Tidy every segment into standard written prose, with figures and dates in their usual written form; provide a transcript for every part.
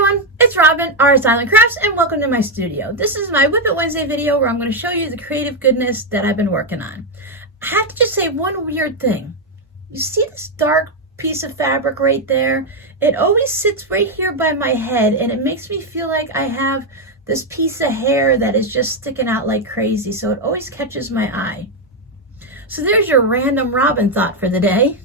everyone, it's Robin, Untitled Crafts, and welcome to my studio. This is my Whip It Wednesday video where I'm going to show you the creative goodness that I've been working on. I have to just say one weird thing. You see this dark piece of fabric right there? It always sits right here by my head, and it makes me feel like I have this piece of hair that is just sticking out like crazy, so it always catches my eye. So there's your random Robin thought for the day.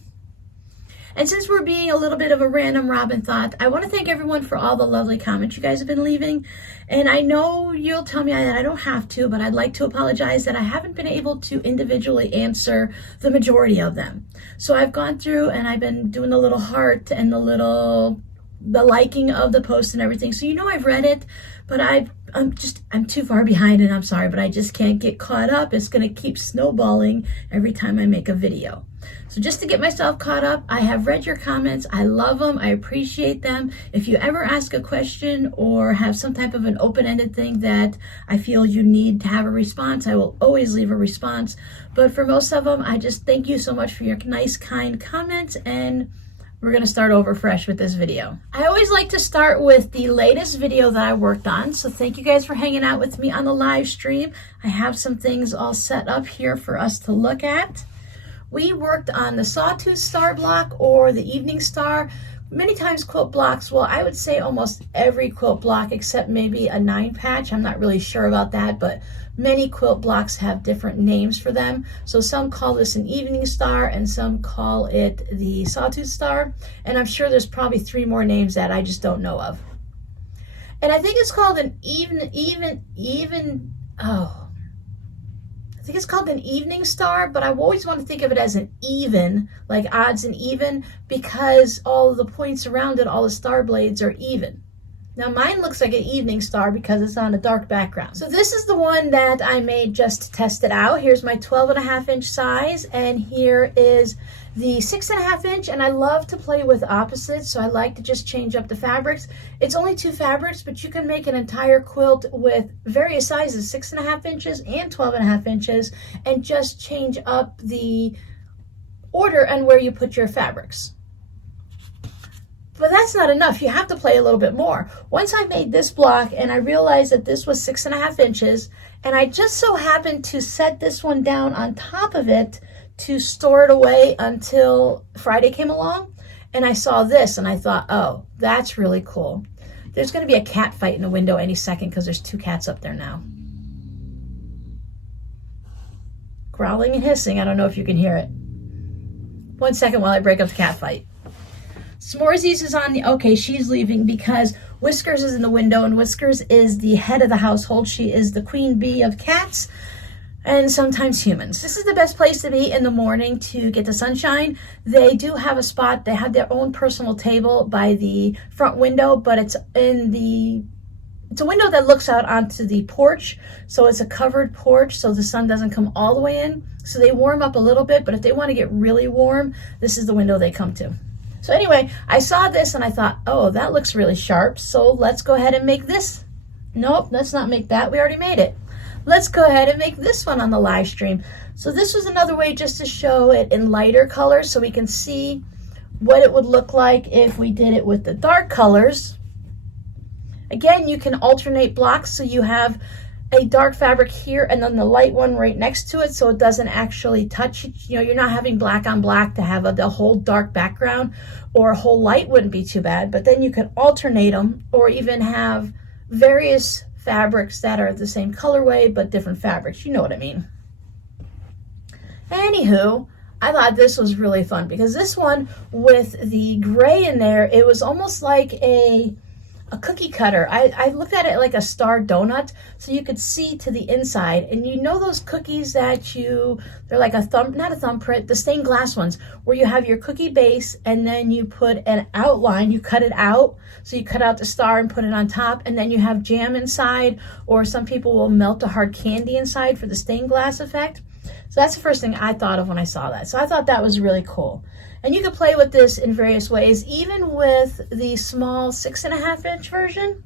And since we're being a little bit of a random Robin thought, I want to thank everyone for all the lovely comments you guys have been leaving. And I know you'll tell me that I don't have to, but I'd like to apologize that I haven't been able to individually answer the majority of them. So I've gone through and I've been doing the little heart and the liking of the post and everything. So you know I've read it, but I'm too far behind, and I'm sorry, but I just can't get caught up. It's going to keep snowballing every time I make a video. So just to get myself caught up, I have read your comments. I love them. I appreciate them. If you ever ask a question or have some type of an open-ended thing that I feel you need to have a response, I will always leave a response. But for most of them, I just thank you so much for your nice, kind comments, and we're going to start over fresh with this video. I always like to start with the latest video that I worked on. So thank you guys for hanging out with me on the live stream. I have some things all set up here for us to look at. We worked on the Sawtooth Star block or the Evening Star. Many times quilt blocks, well, I would say almost every quilt block except maybe a 9-patch. I'm not really sure about that, but many quilt blocks have different names for them. So some call this an Evening Star and some call it the Sawtooth Star. And I'm sure there's probably 3 more names that I just don't know of. And I think it's called an I think it's called an Evening Star, but I always want to think of it as an even, like odds and even, because all of the points around it, all the star blades are even. Now mine looks like an Evening Star because it's on a dark background. So this is the one that I made just to test it out. Here's my 12.5-inch size, and here is the 6.5-inch, and I love to play with opposites, so I like to just change up the fabrics. It's only 2 fabrics, but you can make an entire quilt with various sizes, 6.5 inches and 12.5 inches, and just change up the order and where you put your fabrics. But that's not enough. You have to play a little bit more. Once I made this block and I realized that this was 6.5 inches, and I just so happened to set this one down on top of it to store it away until Friday came along, and I saw this and I thought, oh, that's really cool. There's going to be a cat fight in the window any second because there's 2 cats up there now. Growling and hissing. I don't know if you can hear it. 1 second while I break up the cat fight. S'moresies is on the, okay, she's leaving because Whiskers is in the window, and Whiskers is the head of the household. She is the queen bee of cats and sometimes humans. This is the best place to be in the morning to get the sunshine. They do have a spot. They have their own personal table by the front window, but it's a window that looks out onto the porch. So it's a covered porch so the sun doesn't come all the way in. So they warm up a little bit, but if they want to get really warm, this is the window they come to. So anyway, I saw this and I thought, oh, that looks really sharp. So let's go ahead and make this. Nope, let's not make that. We already made it. Let's go ahead and make this one on the live stream. So this was another way just to show it in lighter colors so we can see what it would look like if we did it with the dark colors. Again, you can alternate blocks so you have a dark fabric here and then the light one right next to it so it doesn't actually touch. You know, you're not having black on black to have the whole dark background, or a whole light wouldn't be too bad, but then you could alternate them or even have various fabrics that are the same colorway but different fabrics. You know what I mean. Anywho, I thought this was really fun because this one with the gray in there, it was almost like a cookie cutter. I looked at it like a star donut so you could see to the inside. And you know those cookies that they're like not a thumbprint, the stained glass ones where you have your cookie base and then you put an outline, you cut it out. So you cut out the star and put it on top, and then you have jam inside, or some people will melt a hard candy inside for the stained glass effect. So that's the first thing I thought of when I saw that. So I thought that was really cool. And you can play with this in various ways. Even with the small 6.5-inch version,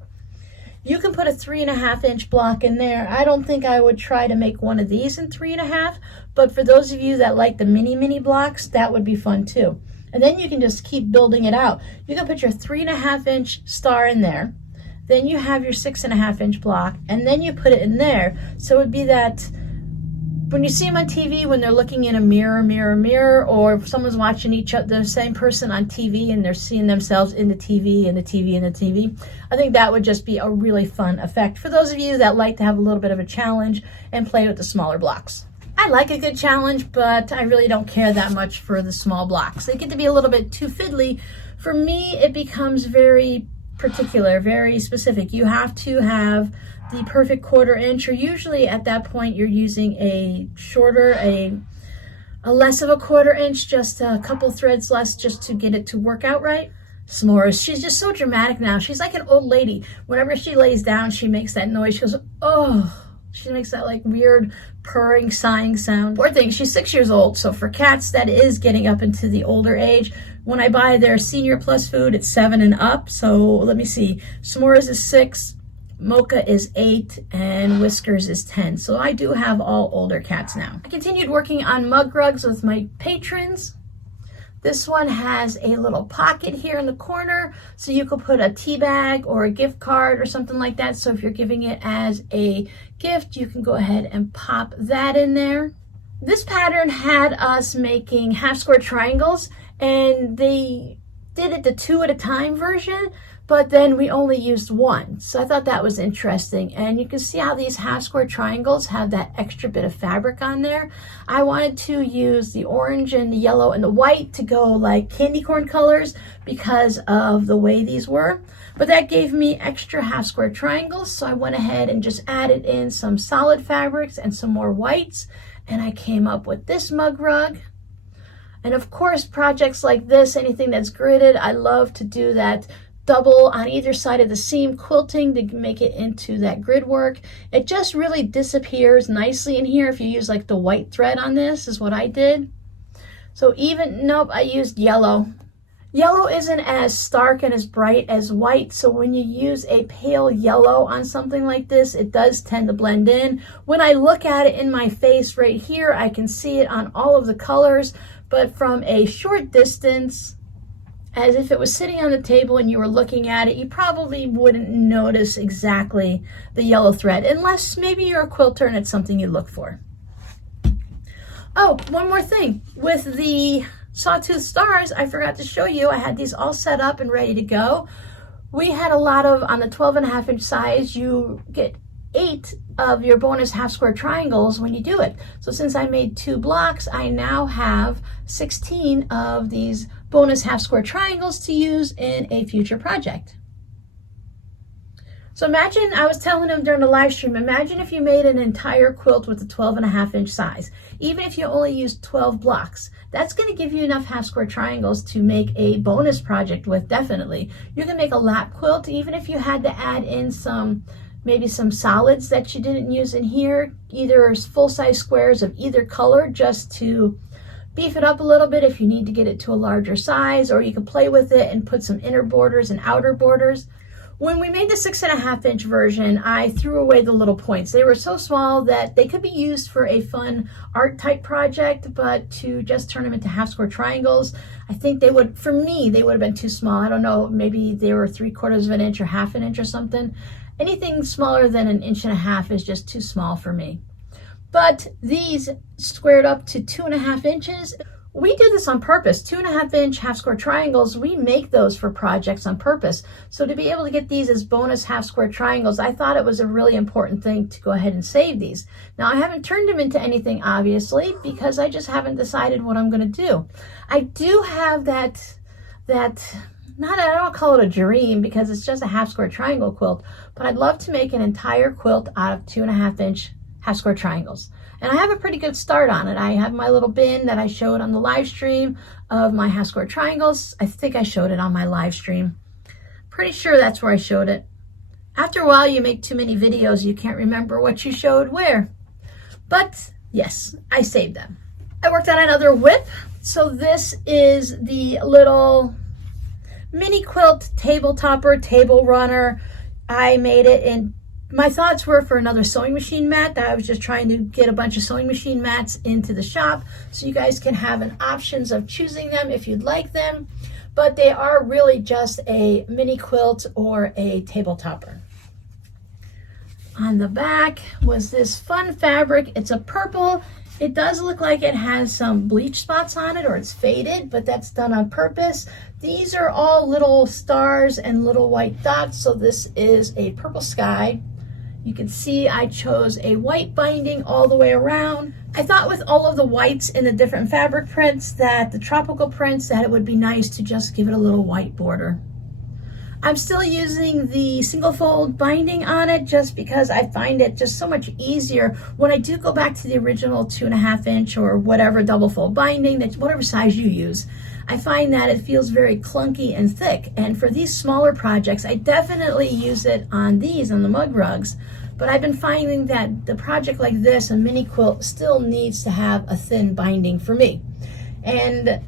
you can put a 3.5-inch block in there. I don't think I would try to make one of these in 3.5, but for those of you that like the mini blocks, that would be fun too. And then you can just keep building it out. You can put your 3.5-inch star in there. Then you have your 6.5-inch block, and then you put it in there. So it would be that when you see them on TV, when they're looking in a mirror, or if someone's watching the same person on TV and they're seeing themselves in the TV, I think that would just be a really fun effect for those of you that like to have a little bit of a challenge and play with the smaller blocks. I like a good challenge, but I really don't care that much for the small blocks. They get to be a little bit too fiddly. For me, it becomes very particular, very specific. You have to have the perfect 1/4 inch, or usually at that point you're using a shorter, a less of a 1/4 inch, just a couple threads less, just to get it to work out right. S'mores, she's just so dramatic now. She's like an old lady. Whenever she lays down, she makes that noise. She goes, oh. She makes that like weird purring, sighing sound. Poor thing, she's 6 years old. So for cats, that is getting up into the older age. When I buy their senior plus food, it's 7 and up. So let me see. S'mores is 6, Mocha is 8, and Whiskers is 10. So I do have all older cats now. I continued working on mug rugs with my patrons. This one has a little pocket here in the corner, so you could put a tea bag or a gift card or something like that. So if you're giving it as a gift, you can go ahead and pop that in there. This pattern had us making half square triangles, and they did it the 2 at a time version, but then we only used 1. So I thought that was interesting. And you can see how these half square triangles have that extra bit of fabric on there. I wanted to use the orange and the yellow and the white to go like candy corn colors because of the way these were. But that gave me extra half square triangles. So I went ahead and just added in some solid fabrics and some more whites. And I came up with this mug rug. And of course, projects like this, anything that's gridded, I love to do that double on either side of the seam quilting to make it into that grid work. It just really disappears nicely in here if you use like the white thread on this, is what I did. So nope, I used yellow. Yellow isn't as stark and as bright as white, so when you use a pale yellow on something like this, it does tend to blend in. When I look at it in my face right here, I can see it on all of the colors, but from a short distance, as if it was sitting on the table and you were looking at it, you probably wouldn't notice exactly the yellow thread, unless maybe you're a quilter and it's something you look for. Oh, one more thing. With the sawtooth stars, I forgot to show you, I had these all set up and ready to go. We had a lot of, on the 12.5-inch size, you get 8 of your bonus half square triangles when you do it. So since I made 2 blocks, I now have 16 of these bonus half square triangles to use in a future project. So imagine, I was telling them during the live stream, imagine if you made an entire quilt with a 12.5-inch size. Even if you only used 12 blocks, that's going to give you enough half square triangles to make a bonus project with, definitely. You can make a lap quilt, even if you had to add in maybe some solids that you didn't use in here, either full-size squares of either color, just to beef it up a little bit if you need to get it to a larger size, or you can play with it and put some inner borders and outer borders. When we made the 6.5-inch version, I threw away the little points. They were so small that they could be used for a fun art type project, but to just turn them into half square triangles, I think they would, for me, they would have been too small. I don't know, maybe they were 3/4 of an inch or 1/2 inch or something. Anything smaller than 1.5 inches is just too small for me. But these squared up to 2.5 inches. We do this on purpose. 2.5-inch half square triangles, we make those for projects on purpose. So to be able to get these as bonus half square triangles, I thought it was a really important thing to go ahead and save these. Now I haven't turned them into anything, obviously, because I just haven't decided what I'm going to do. I do have I don't call it a dream because it's just a half square triangle quilt, but I'd love to make an entire quilt out of 2.5-inch half square triangles. And I have a pretty good start on it. I have my little bin that I showed on the live stream of my half square triangles. I think I showed it on my live stream. Pretty sure that's where I showed it. After a while, you make too many videos, you can't remember what you showed where. But yes, I saved them. I worked on another WiP. So this is the little mini quilt table topper, table runner. I made it in My thoughts were for another sewing machine mat. I was just trying to get a bunch of sewing machine mats into the shop so you guys can have an options of choosing them if you'd like them. But they are really just a mini quilt or a table topper. On the back was this fun fabric. It's a purple. It does look like it has some bleach spots on it, or it's faded, but that's done on purpose. These are all little stars and little white dots, so this is a purple sky. You can see I chose a white binding all the way around. I thought with all of the whites in the different fabric prints, that the tropical prints, that it would be nice to just give it a little white border. I'm still using the single fold binding on it just because I find it just so much easier when I do go back to the original 2.5 inch or whatever double fold binding, that whatever size you use. I find that it feels very clunky and thick, and for these smaller projects I definitely use it on the mug rugs, but I've been finding that the project like this, a mini quilt, still needs to have a thin binding for me, and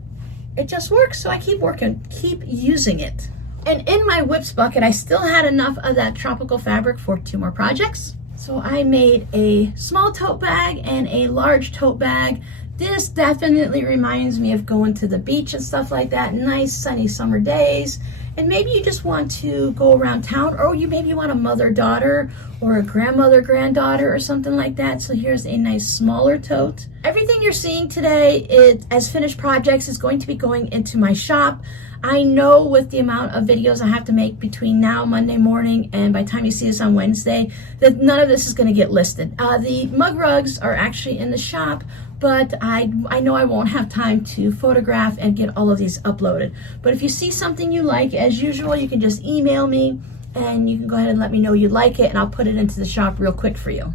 it just works, so I keep using it. And in my WIPs bucket, I still had enough of that tropical fabric for 2 more projects. So I made a small tote bag and a large tote bag. This definitely reminds me of going to the beach and stuff like that, nice sunny summer days. And maybe you just want to go around town, or maybe you want a mother-daughter or a grandmother-granddaughter or something like that. So here's a nice smaller tote. Everything you're seeing today as finished projects is going to be going into my shop. I know with the amount of videos I have to make between now, Monday morning, and by the time you see this on Wednesday, that none of this is going to get listed. The mug rugs are actually in the shop, but I know I won't have time to photograph and get all of these uploaded. But if you see something you like, as usual, you can just email me and you can go ahead and let me know you like it, and I'll put it into the shop real quick for you.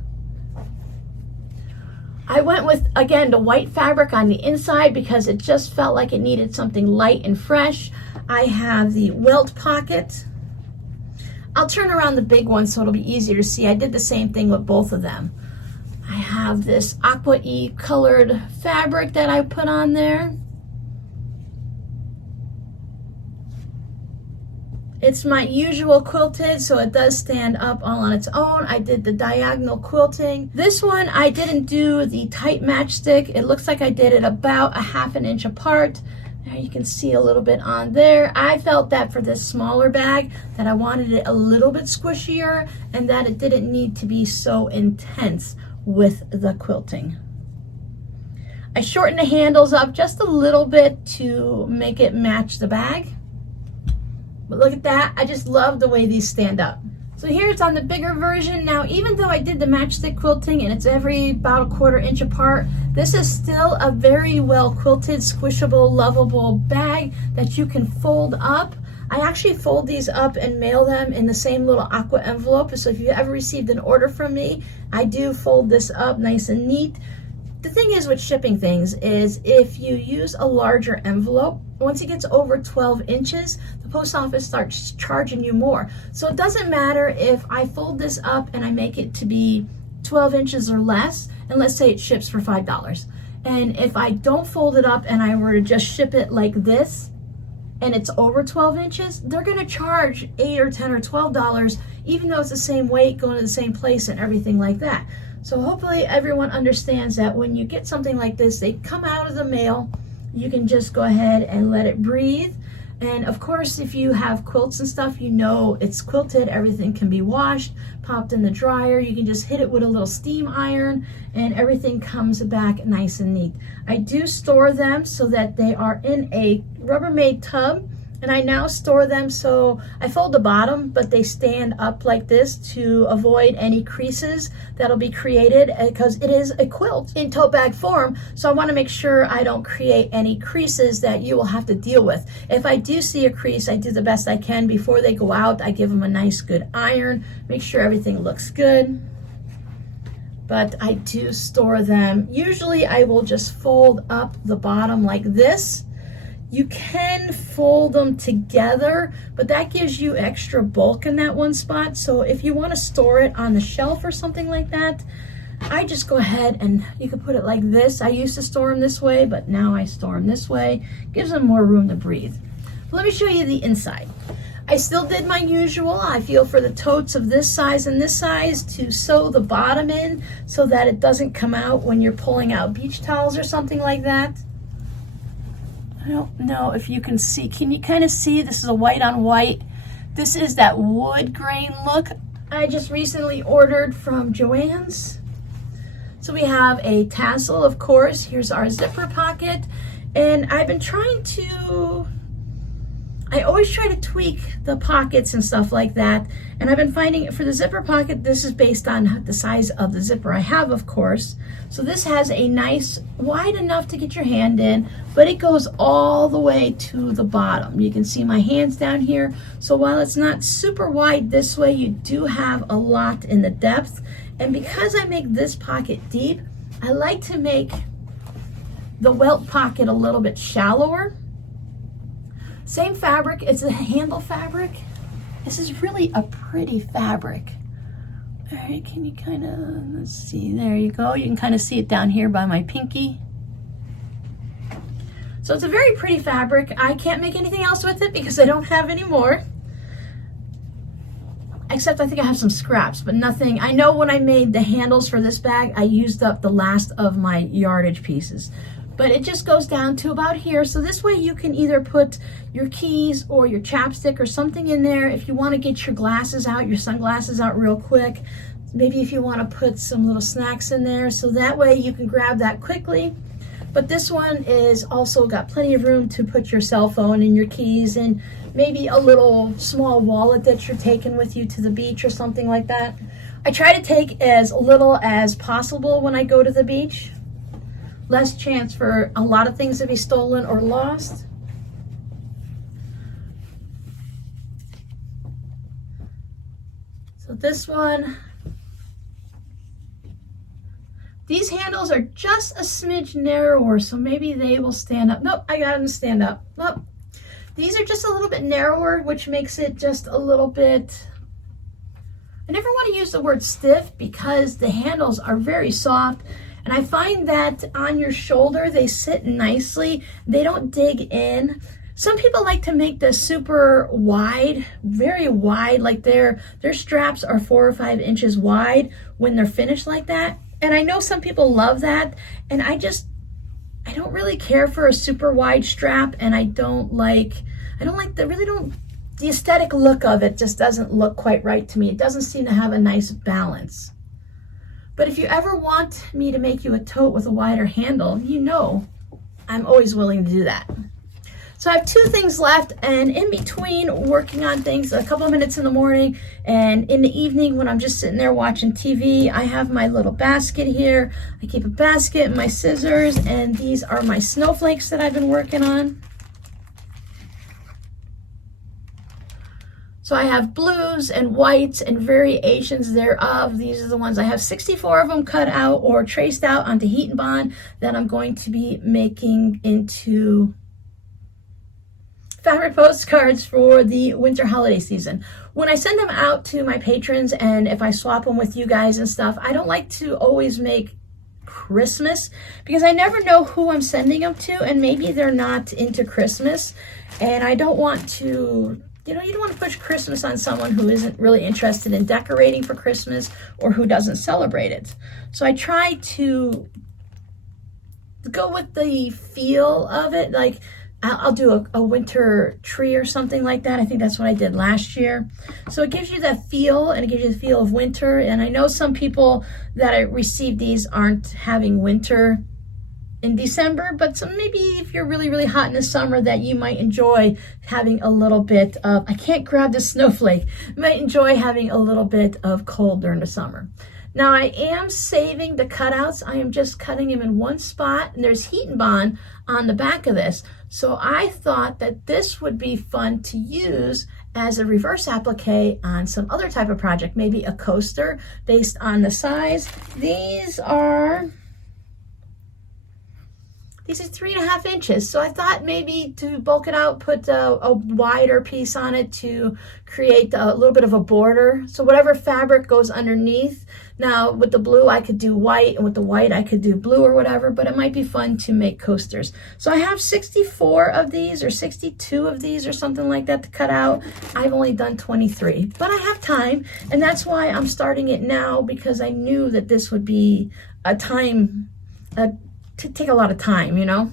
I went with, again, the white fabric on the inside because it just felt like it needed something light and fresh. I have the Welt Pocket. I'll turn around the big one so it'll be easier to see. I did the same thing with both of them. I have this aqua-y colored fabric that I put on there. It's my usual quilted, so it does stand up all on its own. I did the diagonal quilting. This one, I didn't do the tight matchstick. It looks like I did it about a 1/2 inch apart. There you can see a little bit on there. I felt that for this smaller bag, that I wanted it a little bit squishier and that it didn't need to be so intense with the quilting. I shortened the handles up just a little bit to make it match the bag. But look at that, I just love the way these stand up. So here's on the bigger version. Now, even though I did the matchstick quilting and it's about 1/4 inch apart, this is still a very well quilted, squishable, lovable bag that you can fold up. I actually fold these up and mail them in the same little aqua envelope. So if you ever received an order from me, I do fold this up nice and neat. The thing is with shipping things is if you use a larger envelope, once it gets over 12 inches, the post office starts charging you more. So it doesn't matter if I fold this up and I make it to be 12 inches or less, and let's say it ships for $5. And if I don't fold it up and I were to just ship it like this, and it's over 12 inches, they're gonna charge $8 or $10 or $12, even though it's the same weight, going to the same place and everything like that. So hopefully everyone understands that when you get something like this, they come out of the mail, you can just go ahead and let it breathe. And of course, if you have quilts and stuff, you know it's quilted, everything can be washed, popped in the dryer. You can just hit it with a little steam iron and everything comes back nice and neat. I do store them so that they are in a Rubbermaid tub. And I now store them so I fold the bottom, but they stand up like this to avoid any creases that'll be created because it is a quilt in tote bag form. So I want to make sure I don't create any creases that you will have to deal with. If I do see a crease, I do the best I can. Before they go out, I give them a nice good iron, make sure everything looks good. But I do store them. Usually I will just fold up the bottom like this. You can fold them together, but that gives you extra bulk in that one spot. So if you want to store it on the shelf or something like that, I just go ahead and you can put it like this. I used to store them this way, but now I store them this way. Gives them more room to breathe. Let me show you the inside. I still did my usual. I feel for the totes of this size and this size to sew the bottom in so that it doesn't come out when you're pulling out beach towels or something like that. I don't know if you can see. Can you kind of see? This is a white on white. This is that wood grain look I just recently ordered from Joann's. So we have a tassel, of course. Here's our zipper pocket. And I've been trying to, I always try to tweak the pockets and stuff like that. And I've been finding for the zipper pocket, this is based on the size of the zipper I have, of course. So this has a nice, wide enough to get your hand in, but it goes all the way to the bottom. You can see my hands down here. So while it's not super wide this way, you do have a lot in the depth. And because I make this pocket deep, I like to make the Welt Pocket a little bit shallower. Same fabric, it's a handle fabric. This is really a pretty fabric. All right, can you kind of, let's see, there you go. You can kind of see it down here by my pinky. So it's a very pretty fabric. I can't make anything else with it because I don't have any more. Except I think I have some scraps, but nothing. I know when I made the handles for this bag, I used up the last of my yardage pieces. But it just goes down to about here. So this way you can either put your keys or your chapstick or something in there. If you want to get your glasses out, your sunglasses out real quick. Maybe if you want to put some little snacks in there. So that way you can grab that quickly. But this one is also got plenty of room to put your cell phone and your keys and maybe a little small wallet that you're taking with you to the beach or something like that. I try to take as little as possible when I go to the beach. Less chance for a lot of things to be stolen or lost. So this one, these handles are just a smidge narrower, so maybe they will stand up. Nope, I got them to stand up. Nope. These are just a little bit narrower, which makes it just a little bit, I never want to use the word stiff because the handles are very soft. And I find that on your shoulder, they sit nicely. They don't dig in. Some people like to make this super wide, very wide, like their straps are 4 or 5 inches wide when they're finished like that. And I know some people love that. And I don't really care for a super wide strap. And I don't like the aesthetic look of it just doesn't look quite right to me. It doesn't seem to have a nice balance. But if you ever want me to make you a tote with a wider handle, you know I'm always willing to do that. So I have 2 things left, and in between working on things, a couple of minutes in the morning and in the evening when I'm just sitting there watching TV, I have my little basket here. I keep a basket, my scissors, and these are my snowflakes that I've been working on. So I have blues and whites and variations thereof. These are the ones I have 64 of them cut out or traced out onto heat and bond that I'm going to be making into fabric postcards for the winter holiday season. When I send them out to my patrons and if I swap them with you guys and stuff, I don't like to always make Christmas because I never know who I'm sending them to, and maybe they're not into Christmas, and I don't want to, you don't want to push Christmas on someone who isn't really interested in decorating for Christmas or who doesn't celebrate it. So I try to go with the feel of it. Like I'll do a winter tree or something like that. I think that's what I did last year. So it gives you that feel, and it gives you the feel of winter. And I know some people that I received these aren't having winter in December, but so maybe if you're really, really hot in the summer, that you might enjoy having a little bit of, I can't grab the snowflake, you might enjoy having a little bit of cold during the summer. Now I am saving the cutouts. I am just cutting them in one spot, and there's heat and bond on the back of this. So I thought that this would be fun to use as a reverse applique on some other type of project, maybe a coaster based on the size. These are These are 3.5 inches. So I thought maybe to bulk it out, put a wider piece on it to create a little bit of a border. So whatever fabric goes underneath. Now with the blue, I could do white, and with the white, I could do blue or whatever, but it might be fun to make coasters. So I have 64 of these or 62 of these or something like that to cut out. I've only done 23, but I have time. And that's why I'm starting it now, because I knew that this would be a time, to take a lot of time, you know.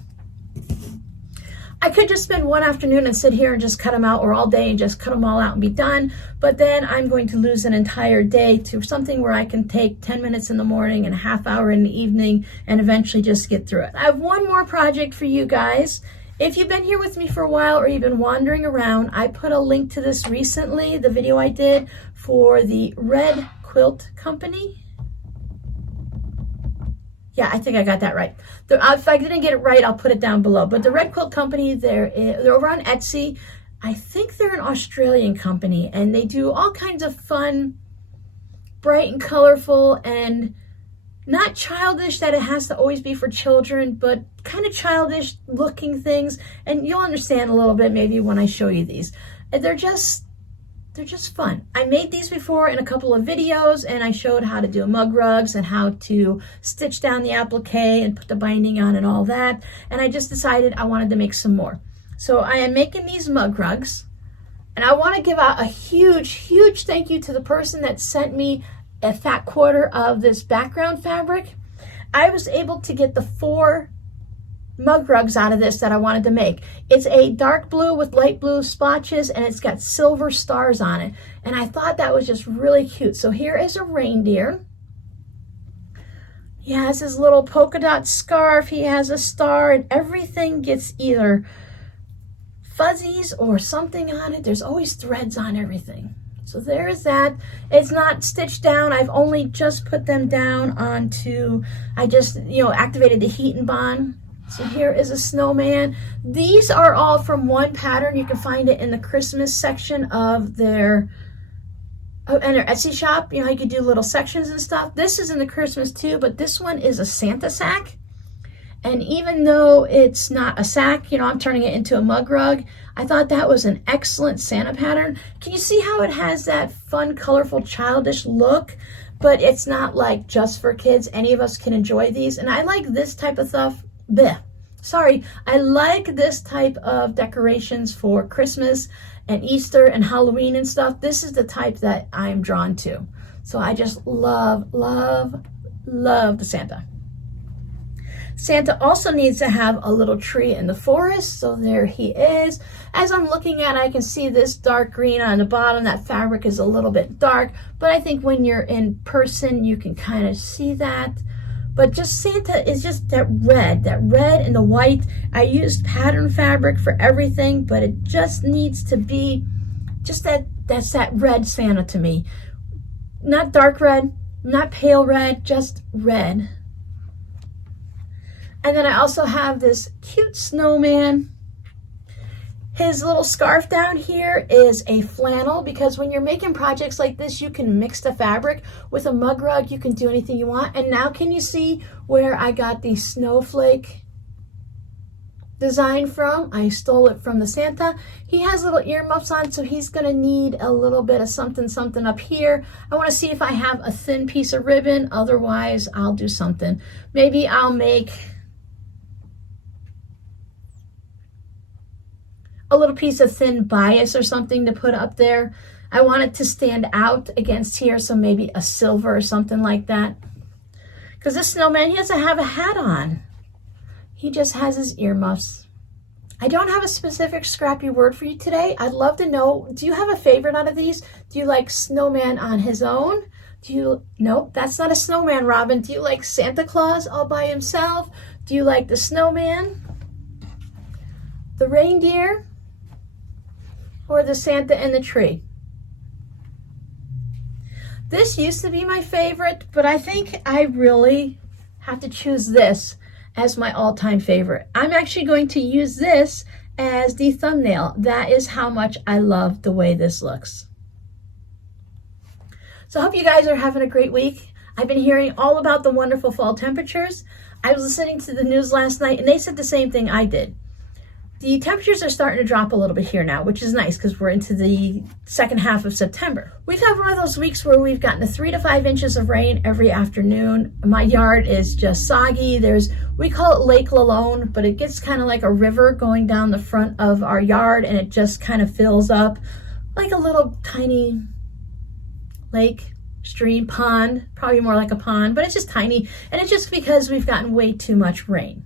I could just spend one afternoon and sit here and just cut them out, or all day and just cut them all out and be done. But then I'm going to lose an entire day to something where I can take 10 minutes in the morning and a half hour in the evening and eventually just get through it. I have one more project for you guys. If you've been here with me for a while or you've been wandering around, I put a link to this recently, the video I did for the Red Quilt Company. Yeah, I think I got that right. If I didn't get it right, I'll put it down below. But the Red Quilt Company, they're over on Etsy. I think they're an Australian company, and they do all kinds of fun, bright and colorful, and not childish that it has to always be for children, but kind of childish looking things. And you'll understand a little bit maybe when I show you these. They're just fun. I made these before in a couple of videos, and I showed how to do mug rugs and how to stitch down the applique and put the binding on and all that. And I just decided I wanted to make some more. So I am making these mug rugs, and I want to give out a huge, huge thank you to the person that sent me a fat quarter of this background fabric. I was able to get the 4 mug rugs out of this that I wanted to make. It's a dark blue with light blue splotches, and it's got silver stars on it. And I thought that was just really cute. So here is a reindeer. He has his little polka dot scarf. He has a star, and everything gets either fuzzies or something on it. There's always threads on everything. So there's that. It's not stitched down. I've only just put them down onto, I just, activated the heat and bond. So here is a snowman. These are all from one pattern. You can find it in the Christmas section of their Etsy shop. You know how you can do little sections and stuff. This is in the Christmas too, but this one is a Santa sack. And even though it's not a sack, I'm turning it into a mug rug, I thought that was an excellent Santa pattern. Can you see how it has that fun, colorful, childish look? But it's not like just for kids. Any of us can enjoy these. And I like this type of stuff. I like this type of decorations for Christmas and Easter and Halloween and stuff. This is the type that I'm drawn to. So I just love, love, love the Santa. Santa also needs to have a little tree in the forest. So there he is. As I'm looking at it, I can see this dark green on the bottom. That fabric is a little bit dark, but I think when you're in person, you can kind of see that. But just Santa is just that red and the white. I used pattern fabric for everything, but it just needs to be just that's that red Santa to me. Not dark red, not pale red, just red. And then I also have this cute snowman. His little scarf down here is a flannel, because when you're making projects like this, you can mix the fabric. With a mug rug, you can do anything you want. And now can you see where I got the snowflake design from? I stole it from the Santa. He has little earmuffs on, so he's gonna need a little bit of something up here. I wanna see if I have a thin piece of ribbon. Otherwise, I'll do something. Maybe I'll make a little piece of thin bias or something to put up there. I want it to stand out against here, so maybe a silver or something like that. Because this snowman, he doesn't have a hat on. He just has his earmuffs. I don't have a specific scrappy word for you today. I'd love to know, do you have a favorite out of these? Do you like snowman on his own? Nope, that's not a snowman, Robin. Do you like Santa Claus all by himself? Do you like the snowman, the reindeer, or the Santa and the tree? This used to be my favorite, but I think I really have to choose this as my all-time favorite. I'm actually going to use this as the thumbnail. That is how much I love the way this looks. So I hope you guys are having a great week. I've been hearing all about the wonderful fall temperatures. I was listening to the news last night and they said the same thing I did. The temperatures are starting to drop a little bit here now, which is nice because we're into the second half of September. We've had one of those weeks where we've gotten 3 to 5 inches of rain every afternoon. My yard is just soggy. We call it Lake Lalone, but it gets kind of like a river going down the front of our yard, and it just kind of fills up like a little tiny lake, stream, pond, probably more like a pond, but it's just tiny, and it's just because we've gotten way too much rain.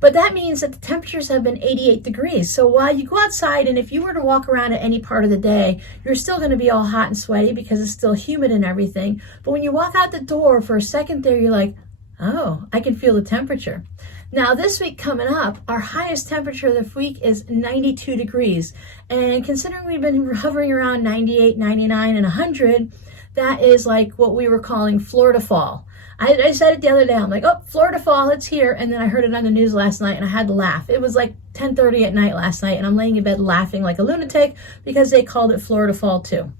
But that means that the temperatures have been 88 degrees. So while you go outside, and if you were to walk around at any part of the day, you're still going to be all hot and sweaty because it's still humid and everything. But when you walk out the door for a second there, you're like, oh, I can feel the temperature. Now this week coming up, our highest temperature of the week is 92 degrees. And considering we've been hovering around 98, 99, and 100, that is like what we were calling Florida fall. I said it the other day. I'm like, oh, Florida fall, it's here. And then I heard it on the news last night and I had to laugh. It was like 10:30 at night last night and I'm laying in bed laughing like a lunatic because they called it Florida fall too.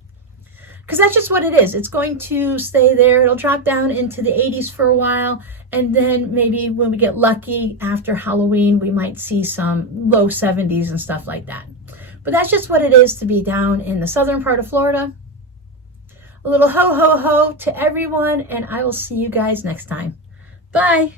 Because that's just what it is. It's going to stay there. It'll drop down into the 80s for a while. And then maybe when we get lucky after Halloween, we might see some low 70s and stuff like that. But that's just what it is to be down in the southern part of Florida. A little ho, ho, ho to everyone, and I will see you guys next time. Bye.